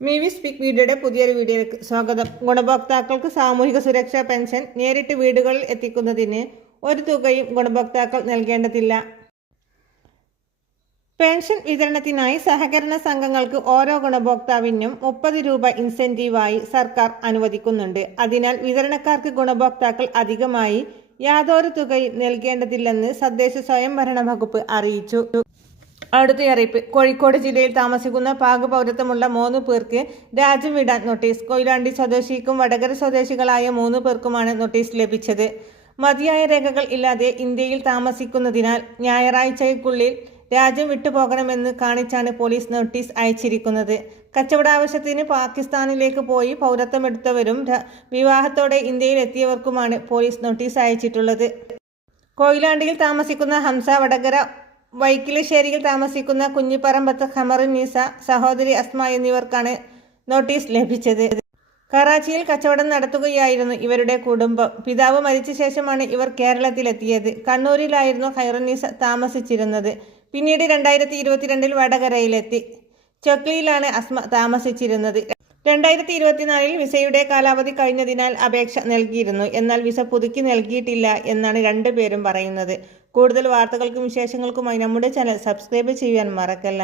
മി V speak വീഡിയോയുടെ പുതിയൊരു വീഡിയോയിലേക്ക് സ്വാഗതം. ഗുണഭോക്താക്കൾക്ക് സാമൂഹിക സുരക്ഷാ പെൻഷൻ നേരിട്ട് വീടുകളിൽ എത്തിക്കുന്നതിന് ഒരു തുകയും ഗുണഭോക്താക്കൾ നൽകേണ്ടതില്ല. പെൻഷൻ വിതരണത്തിനായി സഹകരണ സംഘങ്ങൾക്ക് ഓരോ ഗുണഭോക്താവിനും മുപ്പത് രൂപ ഇൻസെന്റീവായി സർക്കാർ അനുവദിക്കുന്നുണ്ട്. അതിനാൽ വിതരണക്കാർക്ക് ഗുണഭോക്താക്കൾ അധികമായി യാതൊരു തുകയും നൽകേണ്ടതില്ലെന്ന് തദ്ദേശ സ്വയംഭരണ വകുപ്പ് അറിയിച്ചു. അടുത്ത അറിയിപ്പ്. കോഴിക്കോട് ജില്ലയിൽ താമസിക്കുന്ന പാകപൗരത്വമുള്ള മൂന്ന് പേർക്ക് രാജ്യം വിടാൻ നോട്ടീസ്. കൊയിലാണ്ടി സ്വദേശിക്കും വടകര സ്വദേശികളായ മൂന്ന് പേർക്കുമാണ് നോട്ടീസ് ലഭിച്ചത്. മതിയായ രേഖകൾ ഇല്ലാതെ ഇന്ത്യയിൽ താമസിക്കുന്നതിനാൽ ഞായറാഴ്ചയ്ക്കുള്ളിൽ രാജ്യം വിട്ടുപോകണമെന്ന് കാണിച്ചാണ് പോലീസ് നോട്ടീസ് അയച്ചിരിക്കുന്നത്. കച്ചവടാവശ്യത്തിന് പാകിസ്ഥാനിലേക്ക് പോയി പൗരത്വമെടുത്തവരും വിവാഹത്തോടെ ഇന്ത്യയിൽ എത്തിയവർക്കുമാണ് പോലീസ് നോട്ടീസ് അയച്ചിട്ടുള്ളത്. കൊയിലാണ്ടിയിൽ താമസിക്കുന്ന ഹംസ വടകര വൈക്കിലശ്ശേരിയിൽ താമസിക്കുന്ന കുഞ്ഞിപ്പറമ്പത്ത് ഖമറുന്നീസ സഹോദരി അസ്മ എന്നിവർക്കാണ് നോട്ടീസ് ലഭിച്ചത്. കറാച്ചിയിൽ കച്ചവടം നടത്തുകയായിരുന്നു ഇവരുടെ കുടുംബം. പിതാവ് മരിച്ച ശേഷമാണ് ഇവർ കേരളത്തിലെത്തിയത്. കണ്ണൂരിലായിരുന്നു ഖൈറുന്നീസ താമസിച്ചിരുന്നത്. പിന്നീട് രണ്ടായിരത്തി ഇരുപത്തിരണ്ടിൽ വടകരയിലെത്തി. ചൊക്ലിയിലാണ് അസ്മ താമസിച്ചിരുന്നത്. രണ്ടായിരത്തി ഇരുപത്തിനാലിൽ വിസയുടെ കാലാവധി കഴിഞ്ഞതിനാൽ അപേക്ഷ നൽകിയിരുന്നു. എന്നാൽ വിസ പുതുക്കി നൽകിയിട്ടില്ല എന്നാണ് രണ്ടുപേരും പറയുന്നത്. കൂടുതൽ വാർത്തകൾക്കും വിശേഷങ്ങൾക്കുമായി നമ്മുടെ ചാനൽ സബ്സ്ക്രൈബ് ചെയ്യാൻ മറക്കല്ല.